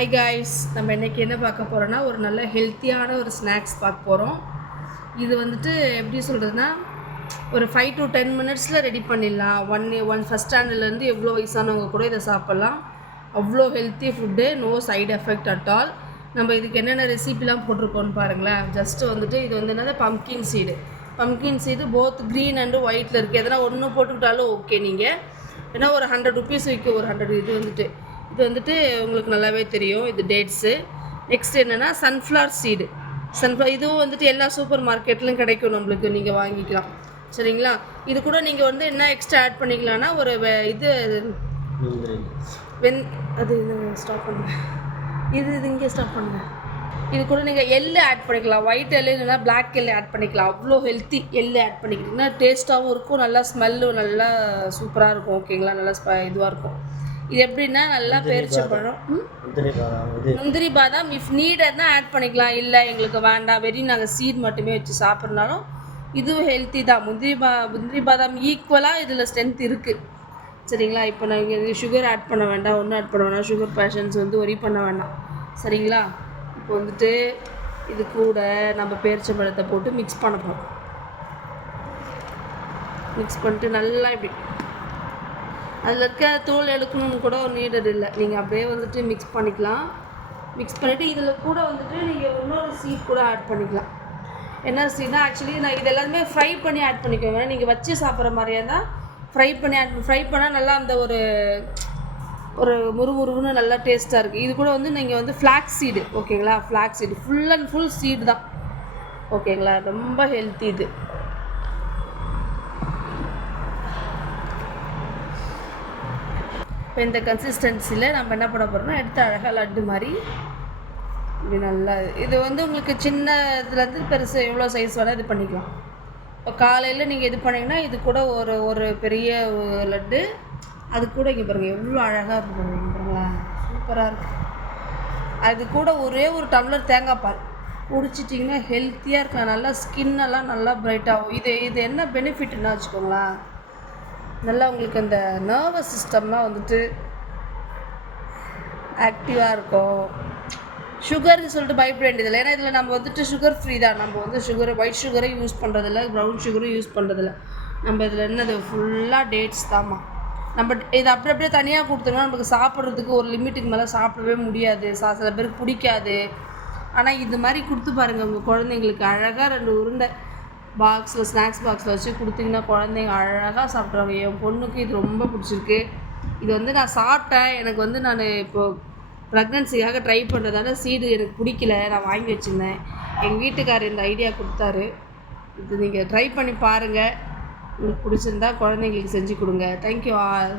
Hi guys, நம்ம இன்றைக்கி என்ன பார்க்க போகிறோன்னா ஒரு நல்ல ஹெல்த்தியான ஒரு ஸ்நாக்ஸ் பார்க்க போகிறோம். இது வந்துட்டு எப்படி சொல்கிறதுனா ஒரு 5 to 10 மினிட்ஸில் ரெடி பண்ணிடலாம். ஃபஸ்ட் ஸ்டாண்டர்ட்லேருந்து எவ்வளோ வயசானவங்க கூட இதை சாப்பிட்லாம். அவ்வளோ healthy food, no side effect at all. நம்ம இதுக்கு என்னென்ன ரெசிபிலாம் போட்டிருக்கோன்னு பாருங்களேன். ஜஸ்ட்டு வந்துட்டு இது வந்து என்னது pumpkin seed both green and ஒயிட்டில் இருக்குது. எதனா ஒன்று போட்டுக்கிட்டாலும் ஓகே. நீங்கள் ஏன்னா ஒரு 100 ருபீஸ் விற்கும். ஒரு 100 இது வந்துட்டு உங்களுக்கு நல்லாவே தெரியும். இது டேட்ஸு. நெக்ஸ்ட் என்னென்னா சன்ஃப்ளவர் சீடு. இதுவும் வந்துட்டு எல்லா சூப்பர் மார்க்கெட்லையும் கிடைக்கும் நம்மளுக்கு, நீங்கள் வாங்கிக்கலாம். சரிங்களா? இது கூட நீங்கள் வந்து என்ன எக்ஸ்ட்ரா ஆட் பண்ணிக்கலாம்னா ஒரு இது அது ஸ்டாப் பண்ணுங்கள். இது இங்கே ஸ்டாப் பண்ணுங்கள். இது கூட நீங்கள் எள்ளு ஆட் பண்ணிக்கலாம். ஒயிட் எள்ளு இல்லைனா பிளாக் எள்ளு ஆட் பண்ணிக்கலாம். அவ்வளோ ஹெல்த்தி. எள்ளு ஆட் பண்ணிக்கிட்டிங்கன்னா டேஸ்ட்டாகவும் இருக்கும், நல்லா ஸ்மெல்லும் நல்லா சூப்பராக இருக்கும். ஓகேங்களா? நல்லா இதுவாக இருக்கும். இது எப்படின்னா நல்லா பேரிச்சம்பழம், முந்திரி பாதாம் இஃப் நீடர்னா ஆட் பண்ணிக்கலாம். இல்லை எங்களுக்கு வேண்டாம், வெறும் நாங்கள் சீட் மட்டுமே வச்சு சாப்பிட்றனாலும் இதுவும் ஹெல்த்தி தான். முந்திரி பாதாம் ஈக்குவலாக இதில் ஸ்ட்ரென்த் இருக்குது. சரிங்களா? இப்போ நாங்கள் இது சுகர் ஆட் பண்ண வேண்டாம், ஒன்றும் ஆட் பண்ண வேண்டாம். சுகர் பேஷண்ட்ஸ் வந்து ஒரி பண்ண வேண்டாம். சரிங்களா? இப்போ வந்துட்டு இது கூட நம்ம பேரிச்சம்பழத்தை போட்டு மிக்ஸ் பண்ண போகிறோம். மிக்ஸ் பண்ணிட்டு நல்லா இப்படி அதில் இருக்க தோல் எடுக்கணும்னு கூட ஒரு நீடர் இல்லை. நீங்கள் அப்படியே வந்துட்டு மிக்ஸ் பண்ணிக்கலாம். மிக்ஸ் பண்ணிவிட்டு இதில் கூட வந்துட்டு நீங்கள் இன்னொரு சீட் கூட ஆட் பண்ணிக்கலாம். என்ன சீட்னா ஆக்சுவலி நான் இது எல்லாமே ஃப்ரை பண்ணி ஆட் பண்ணிக்கோங்க. நீங்கள் வச்சு சாப்பிட்ற மாதிரியா தான் ஃப்ரை பண்ணால் நல்லா அந்த ஒரு முறுமுறுன்னு நல்லா டேஸ்ட்டாக இருக்குது. இது கூட வந்து நீங்கள் வந்து ஃப்ளாக்ஸ் சீடு. ஓகேங்களா? Flax seed full and full seed தான். ஓகேங்களா? ரொம்ப ஹெல்த்தி இது. இப்போ இந்த கன்சிஸ்டன்சியில் நம்ம என்ன பண்ண போகிறோம்னா எடுத்து அழகாக லட்டு மாதிரி இப்படி நல்லா இது வந்து உங்களுக்கு சின்ன இதுலேருந்து பெருசு எவ்வளோ சைஸ் வேணால் இது பண்ணிக்கலாம். இப்போ காலையில் நீங்கள் இது பண்ணிங்கன்னா இது கூட ஒரு பெரிய லட்டு, அது கூட இங்கே பாருங்கள் எவ்வளோ அழகாக இருக்குங்களா? சூப்பராக இருக்குது. அது கூட ஒரே ஒரு டம்ளர் தேங்காய் பால் குடிச்சிட்டிங்கன்னா ஹெல்த்தியாக இருக்கலாம். நல்லா ஸ்கின்னெல்லாம் நல்லா பிரைட்டாகும். இது என்ன பெனிஃபிட்னா வச்சுக்கோங்களேன், நல்லா உங்களுக்கு அந்த நர்வஸ் சிஸ்டம்லாம் வந்துட்டு ஆக்டிவாக இருக்கும். சுகர்னு சொல்லிட்டு பயப்பட வேண்டியதில்லை. ஏன்னா இதில் நம்ம வந்துட்டு சுகர் ஃப்ரீ தான். நம்ம வந்து ஒயிட் சுகரை யூஸ் பண்ணுறதில்ல, ப்ரௌன் சுகரும் யூஸ் பண்ணுறதில்ல. நம்ம இதில் என்னது ஃபுல்லாக டேட்ஸ் தாம்மா. நம்ம இதை அப்படியே தனியாக கொடுத்தோம்னா நமக்கு சாப்பிட்றதுக்கு ஒரு லிமிட்டுக்கு மேலே சாப்பிடவே முடியாது. சில பேருக்கு பிடிக்காது. ஆனால் இது மாதிரி கொடுத்து பாருங்கள், உங்கள் குழந்தைங்களுக்கு அழகாக 2 உருண்டை பாக்ஸில் ஸ்நாக்ஸ் பாக்ஸில் வச்சு கொடுத்தீங்கன்னா குழந்தைங்க அழகாக சாப்பிட்றாங்க. என் பொண்ணுக்கு இது ரொம்ப பிடிச்சிருக்கு. இது வந்து நான் சாப்பிட்டேன். எனக்கு வந்து நான் இப்போது ப்ரெக்னன்சிக்காக ட்ரை பண்ணுறதால சீடு எனக்கு பிடிக்கல, நான் வாங்கி வச்சுருந்தேன். எங்கள் வீட்டுக்காரர் இந்த ஐடியா கொடுத்தாரு. இது நீங்கள் ட்ரை பண்ணி பாருங்கள். உங்களுக்கு பிடிச்சிருந்தா குழந்தைங்களுக்கு செஞ்சு கொடுங்க. Thank you all.